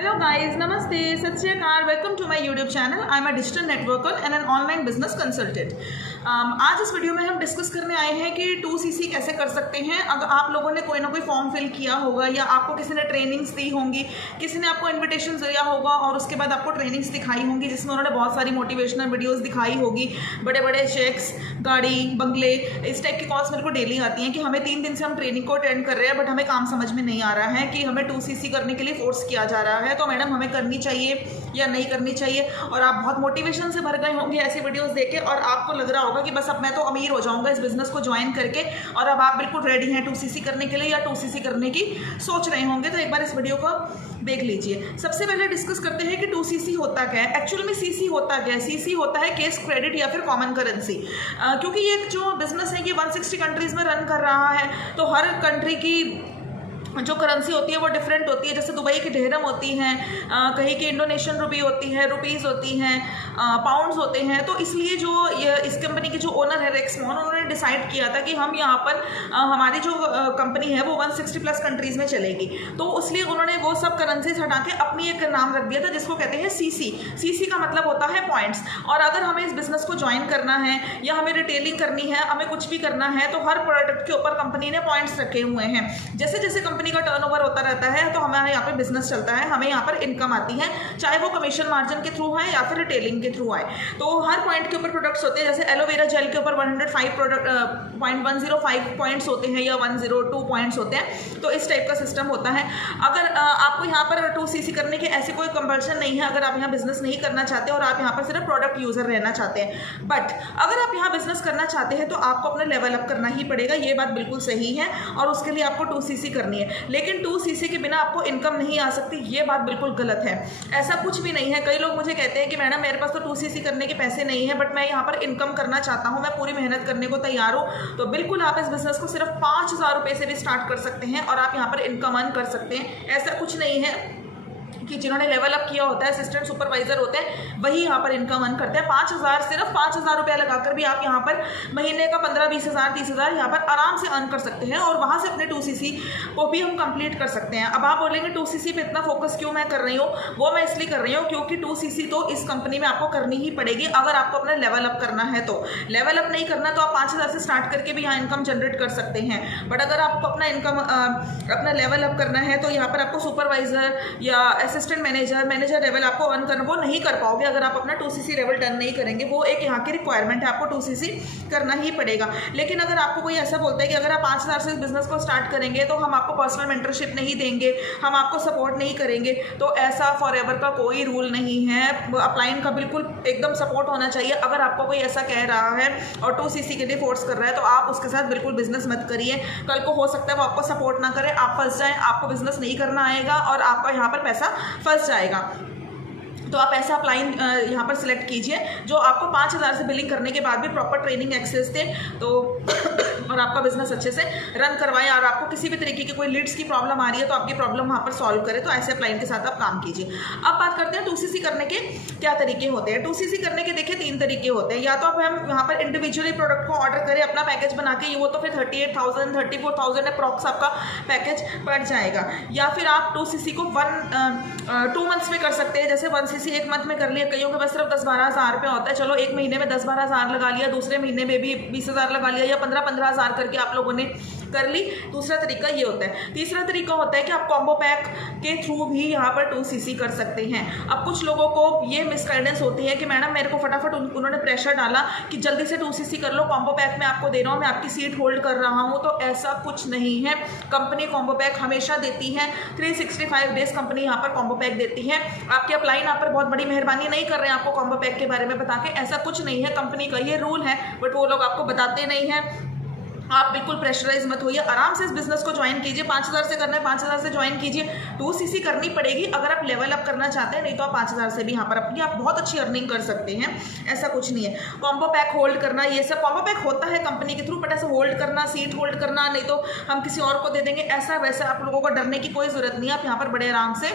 Hello guys, Namaste, Sat Shri Akal, welcome to my YouTube channel. I am a digital networker and an online business consultant. आज इस video में हम discuss करने आए हैं कि 2CC कैसे कर सकते हैं। अगर आप लोगों ने कोई ना कोई फॉर्म फिल किया होगा या आपको किसी ने ट्रेनिंग्स दी होंगी, किसी ने आपको इन्विटेशन दिया होगा और उसके बाद आपको ट्रेनिंग्स दिखाई होंगी जिसमें उन्होंने बहुत सारी मोटिवेशनल वीडियोस दिखाई होगी, बड़े बड़े चेक्स, गाड़ी, बंगले, इस टाइप की कॉल्स मेरे को डेली आती हैं कि हमें 3 दिन से हम ट्रेनिंग को अटेंड कर रहे हैं बट हमें काम समझ में नहीं आ रहा है कि हमें 2CC करने के लिए फोर्स किया जा रहा है, तो मैडम हमें करनी चाहिए या नहीं करनी चाहिए। और आप बहुत मोटिवेशन से भर गए होंगे ऐसी वीडियोस देख के और आपको लग रहा होगा कि बस अब मैं तो अमीर हो जाऊंगा इस बिजनेस को ज्वाइन करके, और अब आप बिल्कुल रेडी हैं 2CC करने के लिए या 2CC करने की सोच रहे होंगे। तो एक बार इस वीडियो को देख लीजिए। सबसे पहले डिस्कस करते हैं कि 2CC होता क्या है। एक्चुअल में CC होता क्या है। CC होता है केस क्रेडिट या फिर कॉमन करेंसी, क्योंकि ये जो बिजनेस है ये 160 कंट्रीज में रन कर रहा है, तो हर कंट्री की जो करेंसी होती है वो डिफरेंट होती है। जैसे दुबई की ढेरम होती हैं, कहीं की इंडोनेशियन रुपी होती है, रुपीज़ होती हैं, पाउंड्स होते हैं। तो इसलिए जो इस कंपनी के जो ओनर है रेक्समोन, उन्होंने डिसाइड किया था कि हम यहाँ पर हमारी जो कंपनी है वो 160 प्लस कंट्रीज़ में चलेगी, तो इसलिए उन्होंने वो सब करेंसीज हटा के अपनी एक नाम रख दिया था जिसको कहते हैं CC। CC का मतलब होता है पॉइंट्स। और अगर हमें इस बिजनेस को ज्वाइन करना है या हमें रिटेलिंग करनी है, हमें कुछ भी करना है, तो हर प्रोडक्ट के ऊपर कंपनी ने पॉइंट्स रखे हुए हैं। जैसे जैसे कंपनी का टर्नओवर होता रहता है तो हमारे यहाँ पे बिजनेस चलता है, हमें यहाँ पर इनकम आती है, चाहे वो कमीशन मार्जिन के थ्रू है या फिर रिटेलिंग के थ्रू आए। तो हर पॉइंट के ऊपर प्रोडक्ट्स होते हैं। जैसे एलोवेरा जेल के ऊपर 105 पॉइंट्स होते हैं या 102 पॉइंट्स होते हैं। तो इस टाइप का सिस्टम होता है। अगर आपको यहाँ पर 2CC करने की ऐसी कोई कंपल्शन नहीं है, अगर आप यहाँ बिजनेस नहीं करना चाहते और आप यहाँ पर सिर्फ प्रोडक्ट यूजर रहना चाहते हैं। बट अगर आप यहाँ बिजनेस करना चाहते हैं तो आपको अपना लेवल अप करना ही पड़ेगा, ये बात बिल्कुल सही है, और उसके लिए आपको 2CC करनी है। लेकिन 2CC के बिना आपको इनकम नहीं आ सकती, ये बात बिल्कुल गलत है। ऐसा कुछ भी नहीं है। कई लोग मुझे कहते हैं कि मैडम मेरे पास तो 2CC करने के पैसे नहीं है बट मैं यहाँ पर इनकम करना चाहता हूँ, मैं पूरी मेहनत करने को तैयार हूँ। तो बिल्कुल आप इस बिजनेस को सिर्फ 5000 रुपये से भी स्टार्ट कर सकते हैं और आप यहाँ पर इनकम अर्न कर सकते हैं। ऐसा कुछ नहीं है कि जिन्होंने लेवल अप किया होता है, असिस्टेंट सुपरवाइजर होते हैं, वही यहाँ पर इनकम अर्न करते हैं। 5000, सिर्फ 5000 रुपया लगाकर भी आप यहाँ पर महीने का 15-20 हज़ार 30 हज़ार यहाँ पर आराम से अर्न कर सकते हैं और वहाँ से अपने 2CC को भी हम कंप्लीट कर सकते हैं। अब आप बोलेंगे 2CC पे इतना फोकस क्यों मैं कर रही हूँ, वो मैं इसलिए कर रही हूँ क्योंकि 2CC तो इस कंपनी में आपको करनी ही पड़ेगी अगर आपको अपना लेवल अप करना है। तो लेवल अप नहीं करना तो आप 5000 से स्टार्ट करके भी यहाँ इनकम जनरेट कर सकते हैं। बट अगर आपको अपना इनकम अपना लेवल अप करना है तो यहाँ पर आपको सुपरवाइजर या असिस्टेंट मैनेजर लेवल आपको अर्न करना, वो नहीं कर पाओगे अगर आप अपना 2CC लेवल डन नहीं करेंगे। वो एक यहाँ की रिक्वायरमेंट है, आपको 2CC करना ही पड़ेगा। लेकिन अगर आपको कोई ऐसा बोलता है कि अगर आप 5000 से इस बिजनेस को स्टार्ट करेंगे तो हम आपको पर्सनल मेंटरशिप नहीं देंगे, हम आपको सपोर्ट नहीं करेंगे, तो ऐसा फॉर एवर का कोई रूल नहीं है। अपलाइन का बिल्कुल एकदम सपोर्ट होना चाहिए। अगर आपको कोई ऐसा कह रहा है और 2CC के लिए फोर्स कर रहा है तो आप उसके साथ बिल्कुल बिजनेस मत करिए। कल को हो सकता है वो आपको सपोर्ट ना करे, आप फंस जाएं, आपको बिजनेस नहीं करना आएगा और आपका यहाँ पर पैसा फंस जाएगा। तो आप ऐसा अपलाइन यहाँ पर सिलेक्ट कीजिए जो आपको 5000 से बिलिंग करने के बाद भी प्रॉपर ट्रेनिंग एक्सेस दे, तो और आपका बिजनेस अच्छे से रन करवाए और आपको किसी भी तरीके की कोई लीड्स की प्रॉब्लम आ रही है तो आपकी प्रॉब्लम वहाँ पर सॉल्व करे। तो ऐसे अपलाइन के साथ आप काम कीजिए। अब बात करते हैं 2CC करने के क्या तरीके होते हैं। 2CC करने के देखिए 3 तरीके होते हैं। या तो आप हम यहाँ पर इंडिविजुअली प्रोडक्ट को ऑर्डर करें अपना पैकेज बना के, वो तो फिर 38,000 34,000 अप्रॉक्स आपका पैकेज पड़ जाएगा। या फिर आप 2CC को 2 मंथ्स में कर सकते हैं। जैसे 1CC 1 मंथ में कर लिया, कईयों के पास सिर्फ 10-12 हज़ार रुपया होता है, चलो एक महीने में 10-12 हज़ार लगा लिया, दूसरे महीने में भी 20 हज़ार लगा लिया या 15-15 हज़ार करके आप लोगों ने कर ली। दूसरा तरीका ये होता है। तीसरा तरीका होता है कि आप कॉम्बो पैक के थ्रू भी यहाँ पर 2CC कर सकते हैं। अब कुछ लोगों को ये मिसगाइडेंस होती है कि मैडम मेरे को फटाफट उन्होंने प्रेशर डाला कि जल्दी से 2CC कर लो, कॉम्बो पैक में आपको दे रहा हूँ, मैं आपकी सीट होल्ड कर रहा हूँ। तो ऐसा कुछ नहीं है। कंपनी कॉम्बो पैक हमेशा देती है, 365 डेज कंपनी यहाँ पर कॉम्बो पैक देती है। आपके अपलाइन यहाँ पर बहुत बड़ी मेहरबानी नहीं कर रहे हैं आपको कॉम्बो पैक के बारे में बता के, ऐसा कुछ नहीं है। कंपनी का ये रूल है बट वो लोग आपको बताते नहीं हैं। आप बिल्कुल प्रेशराइज मत होइए, आराम से इस बिजनेस को ज्वाइन कीजिए। 5000 से करना है 5000 से ज्वाइन कीजिए। 2CC करनी पड़ेगी अगर आप लेवल अप करना चाहते हैं, नहीं तो आप 5000 से भी यहाँ पर अपनी आप बहुत अच्छी अर्निंग कर सकते हैं। ऐसा कुछ नहीं है। कॉम्बो पैक होल्ड करना, ये सब कॉम्बो पैक होता है कंपनी के थ्रू, बट ऐसा होल्ड करना, सीट होल्ड करना, नहीं तो हम किसी और को दे देंगे, ऐसा वैसा आप लोगों को डरने की कोई ज़रूरत नहीं है। आप यहाँ पर बड़े आराम से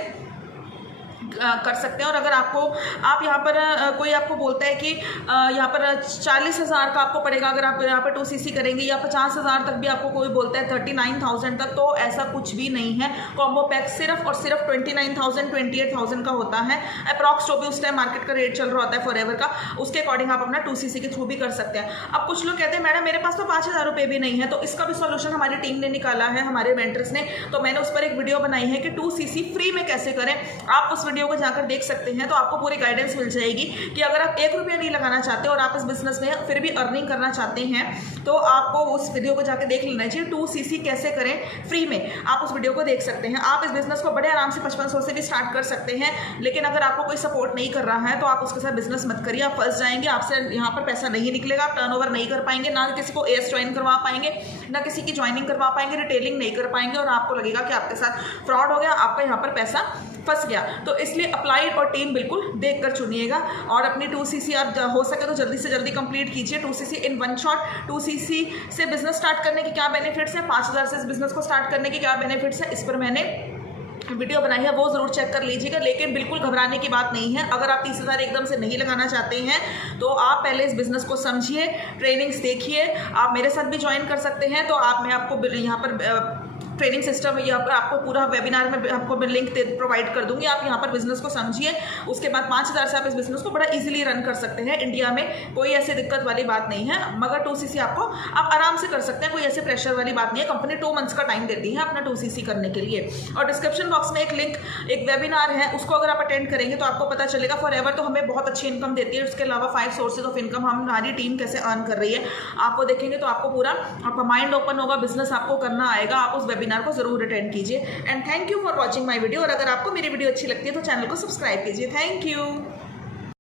कर सकते हैं। और अगर आप यहाँ पर कोई आपको बोलता है कि यहाँ पर 40,000 का आपको पड़ेगा अगर आप यहाँ पर 2cc करेंगे, या 50,000 तक भी आपको कोई बोलता है 39,000 तक, तो ऐसा कुछ भी नहीं है। कॉम्बो पैक सिर्फ और सिर्फ 29,000 28,000 का होता है अप्रॉक्स, जो भी उस टाइम मार्केट का रेट चल रहा होता है फॉरएवर का, उसके अकॉर्डिंग आप अपना 2cc के थ्रू भी कर सकते हैं। अब कुछ लोग कहते हैं मैडम मेरे पास तो 5,000 रुपये भी नहीं है, तो इसका भी सॉल्यूशन हमारी टीम ने निकाला है, हमारे मेंटर्स ने। तो मैंने उस पर एक वीडियो बनाई है कि 2cc फ्री में कैसे करें। आप उस वीडियो को जाकर देख सकते हैं, तो आपको पूरी गाइडेंस मिल जाएगी कि अगर आप 1 रुपया नहीं लगाना चाहते और आप इस बिजनेस में फिर भी अर्निंग करना चाहते हैं, तो आपको उस वीडियो को जाकर देख लेना चाहिए। 2cc कैसे करें फ्री में, आप उस वीडियो को देख सकते हैं। आप इस बिजनेस को बड़े आराम से 5500 से भी स्टार्ट कर सकते हैं, लेकिन अगर आपको कोई सपोर्ट नहीं कर रहा है तो आप उसके साथ बिजनेस मत करिए, आप फंस जाएंगे, आपसे यहाँ पर पैसा नहीं निकलेगा, आप टर्नओवर नहीं कर पाएंगे, ना किसी को एस ज्वाइन करवा पाएंगे, ना किसी की ज्वाइनिंग करवा पाएंगे, रिटेलिंग नहीं कर पाएंगे, और आपको लगेगा कि आपके साथ फ्रॉड हो गया, आपका यहाँ पर पैसा फंस गया। तो इसलिए अप्लाइड और टीम बिल्कुल देख कर चुनिएगा, और अपनी 2cc आप हो सके तो जल्दी से जल्दी कंप्लीट कीजिए। 2cc in one shot. 2cc से बिजनेस स्टार्ट करने के क्या बेनिफिट्स हैं, 5,000 से इस बिजनेस को स्टार्ट करने के क्या बेनिफिट्स हैं, इस पर मैंने वीडियो बनाई है, वो ज़रूर चेक कर लीजिएगा। लेकिन बिल्कुल घबराने की बात नहीं है। अगर आप 30,000 एकदम से नहीं लगाना चाहते हैं तो आप पहले इस बिज़नेस को समझिए, ट्रेनिंग्स देखिए। आप मेरे साथ भी ज्वाइन कर सकते हैं, तो मैं आपको यहाँ पर ट्रेनिंग सिस्टम यहाँ पर आपको पूरा वेबिनार में आपको मैं लिंक प्रोवाइड कर दूंगी। आप यहाँ पर बिजनेस को समझिए, उसके बाद 5,000 से आप इस बिजनेस को बड़ा इजीली रन कर सकते हैं। इंडिया में कोई ऐसी दिक्कत वाली बात नहीं है, मगर 2cc आपको आप आराम से कर सकते हैं, कोई ऐसे प्रेशर वाली बात नहीं है। कंपनी 2 मंथ्स का टाइम देती है अपना 2cc करने के लिए। और डिस्क्रिप्शन बॉक्स में एक लिंक, एक वेबिनार है, उसको अगर आप अटेंड करेंगे तो आपको पता चलेगा। फॉरएवर तो हमें बहुत अच्छी इनकम देती है, उसके अलावा 5 सोर्सेज ऑफ इनकम हमारी टीम कैसे अर्न कर रही है, आपको देखेंगे तो आपको पूरा आपका माइंड ओपन होगा, बिजनेस आपको करना आएगा। आप उस वेबिनार को जरूर अटेंड कीजिए। And thank you for watching my video. और अगर आपको मेरी वीडियो अच्छी लगती है तो चैनल को सब्सक्राइब कीजिए। Thank you.